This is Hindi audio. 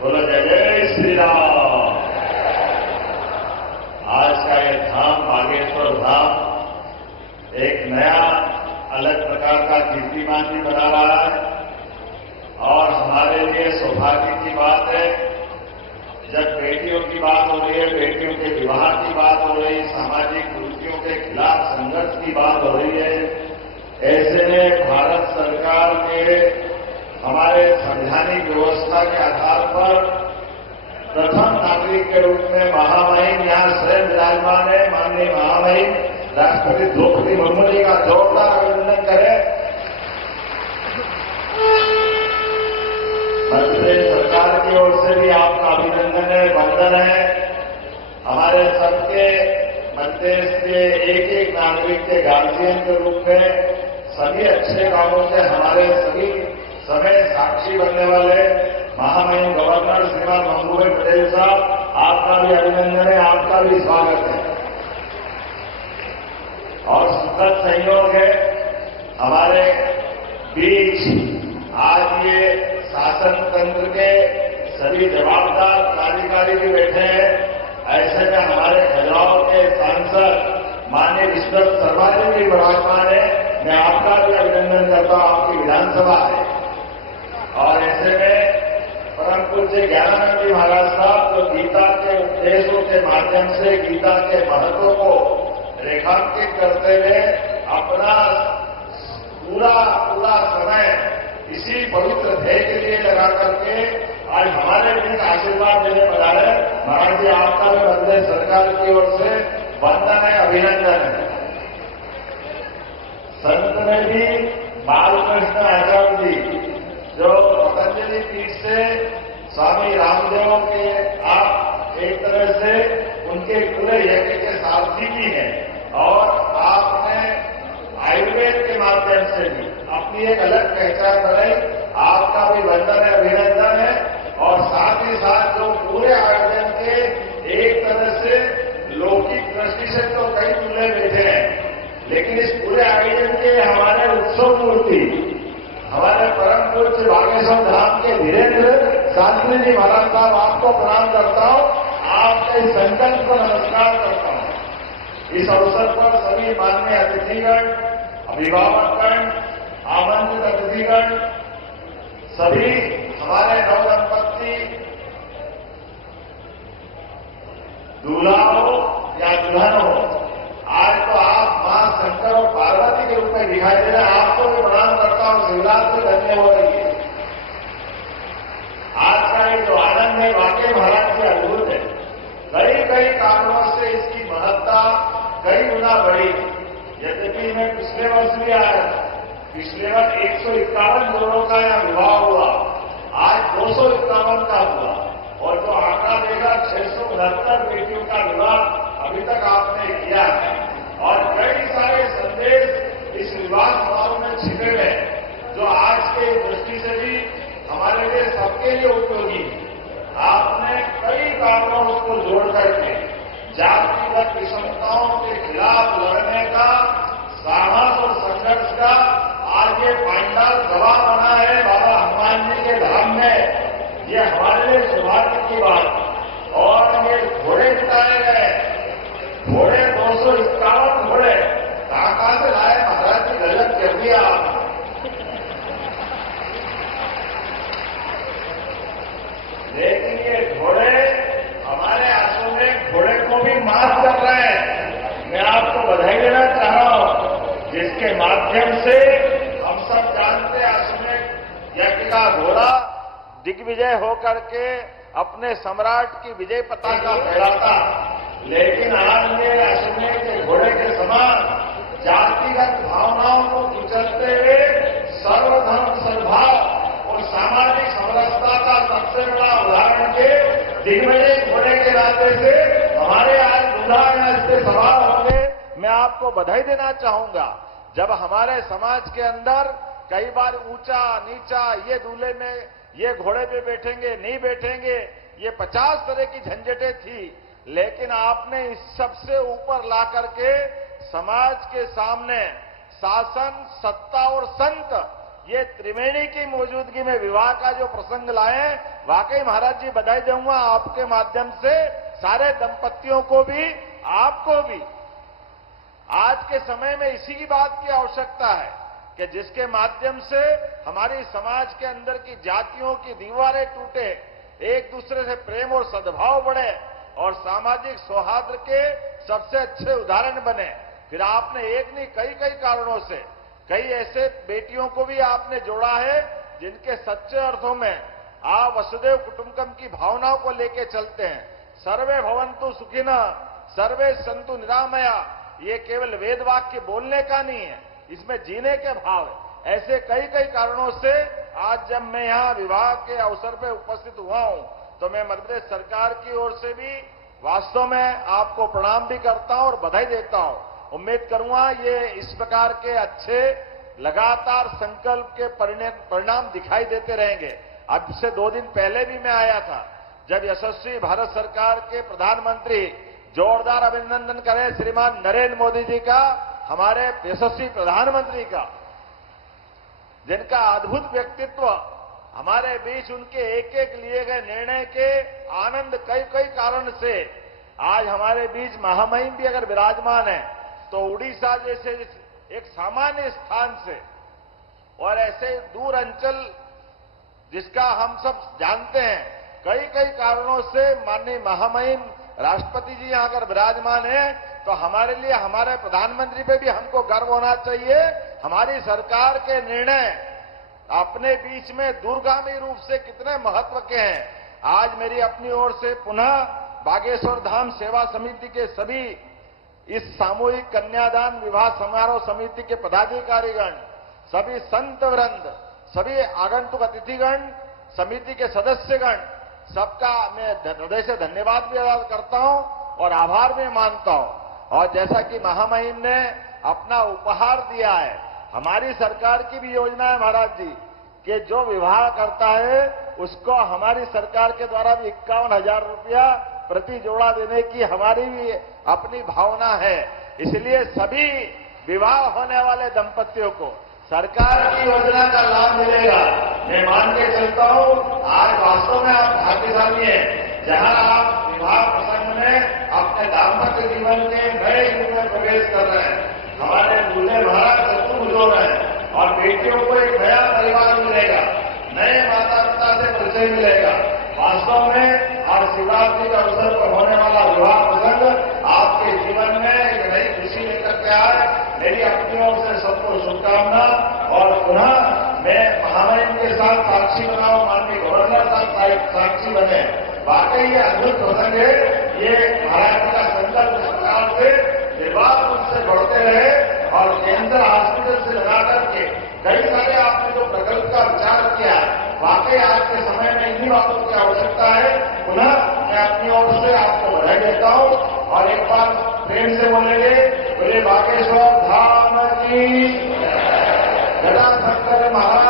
बोलो जय जय श्री राम। आज का ये धाम बागेश्वर धाम एक नया अलग प्रकार का कीर्तिमान भी बना रहा है और हमारे लिए सौभाग्य की बात है। जब बेटियों की बात हो रही है, बेटियों के विवाह की बात हो रही है, सामाजिक कुरीतियों के खिलाफ संघर्ष की बात हो रही है, ऐसे में भारत सरकार के हमारे संवैधानिक व्यवस्था के आधार पर प्रथम नागरिक के रूप में महामहिम यहां स्वयं विराजमान है। माननीय महामहिम राष्ट्रपति द्रौपदी मुर्मू जी का जोरदार अभिनंदन करें। मध्य प्रदेश सरकार की ओर से भी आपका अभिनंदन है, वंदन है। हमारे सबके मध्य प्रदेश के एक एक नागरिक के गार्जियन के रूप में सभी अच्छे कामों से हमारे सभी समय साक्षी बनने वाले महामहिम गवर्नर श्रीमान मंगूभाई पटेल साहब, आपका भी अभिनंदन है, आपका भी स्वागत है। और सुखद संयोग है, हमारे बीच आज ये शासन तंत्र के सभी जवाबदार पदाधिकारी भी बैठे हैं। ऐसे में हमारे खजुराहो के सांसद माननीय विश्वनाथ शर्मा जी भी विराजमान है। मैं आपका भी अभिनंदन करता हूं, आपकी विधानसभा है। और ऐसे में परम पूज्य ज्ञानानंद जी महाराज साहब जो गीता के उपदेशों के माध्यम से गीता के महत्व को रेखांकित करते हुए अपना पूरा समय इसी पवित्र ध्येय के लिए लगा करके आज हमारे बीच आशीर्वाद देने पधारे। महाराज जी, आपका भी मध्य प्रदेश सरकार की ओर से वंदन है, अभिनंदन है। संत में भी बालकृष्ण आचार्य जी जो पतंजलि पीठ से स्वामी रामदेव के आप एक तरह से उनके पूरे यज्ञ के सारथी भी हैं और आपने आयुर्वेद के माध्यम से भी अपनी एक अलग पहचान बनाई। आपका भी वंदन है, अभिनंदन है। और साथ ही साथ जो पूरे आयोजन के एक तरह से लौकिक दृष्टि से तो कई दूल्हे बैठे हैं, लेकिन इस पूरे आयोजन के हमारे उत्सव मूर्ति हमारे परम पूज्य बागेश्वर धाम के धीरेन्द्र शास्त्री जी महाराज साहब, आपको प्रणाम करता हूं, आपके संकल्प को नमस्कार करता हूं। इस अवसर पर सभी माननीय अतिथिगण, अभिभावकगण, आमंत्रित अतिथिगण, सभी हमारे नवदंपति दूल्हा हो या दुल्हन हो, आज तो आप मां शंकर और पार्वती के रूप में दिखाई दे रहे हैं। आपको भी प्रणाम करता हूं, शिवराज से धन्य हो रही है। आज का ये जो आनंद है वाकई महाराज की अद्भुत है। कई कारणों से इसकी महत्ता कई गुना बढ़ी। यद्यपि मैं पिछले वर्ष भी आया था, पिछले वर्ष 151 जोड़ों का यहां विवाह हुआ, आज 251 का हुआ और जो आंकड़ा देगा 669 बेटियों का विवाह अभी तक आपने किया है। और कई सारे संदेश इस विवाह समारोह में छिपे हुए हैं जो आज के दृष्टि से भी हमारे लिए सबके लिए उपयोगी है। आपने कई कारणों उसको जोड़ करके जातिगत विषमताओं के खिलाफ लड़ने का साहस और संघर्ष का आज ये पांडाल गवाह बना है बाबा हनुमान जी के धाम में। ये हमारे लिए सौभाग्य की बात। और ये घोड़े जिताए गए, घोड़े 251 घोड़े कहां से लाए महाराज जी, गजब कर दिया आप। लेकिन ये घोड़े हमारे आंसू में घोड़े को भी माफ कर रहे हैं। मैं आपको बधाई देना चाह रहा हूं, जिसके माध्यम से हम सब जानते हैं अश्वमेध यज्ञ का घोड़ा दिग्विजय होकर के अपने सम्राट की विजय पताका फहराता। लेकिन आज ये अश्वमेध के घोड़े के समान जातिगत भावनाओं को कुचलते हुए सर्वधर्म सद्भाव और सामाजिक समरसता का सबसे बड़ा उदाहरण के दिग्विजय घोड़े के नाते से हमारे आज दूल्हा इस पे सवार होंगे। मैं आपको बधाई देना चाहूंगा। जब हमारे समाज के अंदर कई बार ऊंचा नीचा, ये दूल्हे में ये घोड़े पे बैठेंगे नहीं बैठेंगे, ये 50 तरह की झंझटें थी, लेकिन आपने इस सबसे ऊपर ला करके समाज के सामने शासन, सत्ता और संत, ये त्रिवेणी की मौजूदगी में विवाह का जो प्रसंग लाए, वाकई महाराज जी बधाई दूंगा आपके माध्यम से सारे दंपतियों को भी, आपको भी। आज के समय में इसी की बात की आवश्यकता है कि जिसके माध्यम से हमारी समाज के अंदर की जातियों की दीवारें टूटे, एक दूसरे से प्रेम और सद्भाव बढ़े और सामाजिक सौहार्द के सबसे अच्छे उदाहरण बने। फिर आपने एक नहीं कई कारणों से कई ऐसे बेटियों को भी आपने जोड़ा है जिनके सच्चे अर्थों में आप वसुदेव कुटुंबकम की भावनाओं को लेकर चलते हैं। सर्वे भवन्तु सुखिनः, सर्वे सन्तु निरामया, ये केवल वेद वाक्य बोलने का नहीं है, इसमें जीने के भाव है। ऐसे कई कारणों से आज जब मैं यहां विवाह के अवसर पर उपस्थित हुआ हूं, तो मैं मध्य प्रदेश सरकार की ओर से भी वास्तव में आपको प्रणाम भी करता हूं और बधाई देता हूं। उम्मीद करूंगा ये इस प्रकार के अच्छे लगातार संकल्प के परिणाम दिखाई देते रहेंगे। अब से 2 दिन पहले भी मैं आया था, जब यशस्वी भारत सरकार के प्रधानमंत्री, जोरदार अभिनंदन करें श्रीमान नरेंद्र मोदी जी का, हमारे यशस्वी प्रधानमंत्री का, जिनका अद्भुत व्यक्तित्व, हमारे बीच उनके एक लिए गए निर्णय के आनंद कई कारण से आज हमारे बीच महामहिम भी अगर विराजमान है, तो उड़ीसा जैसे एक सामान्य स्थान से और ऐसे दूर अंचल जिसका हम सब जानते हैं, कई कारणों से माननीय महामहिम राष्ट्रपति जी यहां अगर विराजमान है, तो हमारे लिए, हमारे प्रधानमंत्री पे भी हमको गर्व होना चाहिए। हमारी सरकार के निर्णय अपने बीच में दूरगामी रूप से कितने महत्व के हैं। आज मेरी अपनी ओर से पुनः बागेश्वर धाम सेवा समिति के सभी इस सामूहिक कन्यादान विवाह समारोह समिति के पदाधिकारीगण, सभी संत वृंद, सभी आगंतुक अतिथिगण, समिति के सदस्यगण, सबका मैं हृदय से धन्यवाद भी अदा करता हूं और आभार भी मानता हूं। और जैसा कि महामहिम ने अपना उपहार दिया है, हमारी सरकार की भी योजना है महाराज जी कि जो विवाह करता है उसको हमारी सरकार के द्वारा भी 51,000 रुपया प्रति जोड़ा देने की हमारी भी अपनी भावना है। इसलिए सभी विवाह होने वाले दंपतियों को सरकार की योजना का लाभ मिलेगा। मैं मान के चलता हूं, आज वास्तव में आप भाग्यशाली हैं, जहां आप विवाह प्रसंग में अपने दाम्पत्य जीवन के नए युग में प्रवेश कर रहे हैं। हमारे दूल्हे महाराज चतुर्भुज हो रहे हैं और बेटियों को एक नया परिवार मिलेगा, नए माता पिता से परिचय मिलेगा। वास्तव में आज शिवरात्रि के अवसर पर होने वाला विवाह प्रसंग आपके जीवन में एक नई खुशी लेकर के आए। मेरी अपनी ओर से सबको शुभकामना। और पुनः मैं महामहिम के साथ साक्षी बनाऊं, माननीय गवर्नर साहब साक्षी बने। वाकई ये अद्भुत प्रसंग है। ये महाराज का संकल्प सरकार से विवाह उनसे बढ़ते रहे और कैंसर हॉस्पिटल से लगा करके कई सारे आपने जो प्रकल्प का विचार किया, वाकई आज के समय में इन्हीं बातों की आवश्यकता है। पुनः मैं अपनी ओर से आपको बधाई देता हूं और एक बार प्रेम से बोलेंगे, बोले बागेश्वर धाम की, गदा शंकर महाराज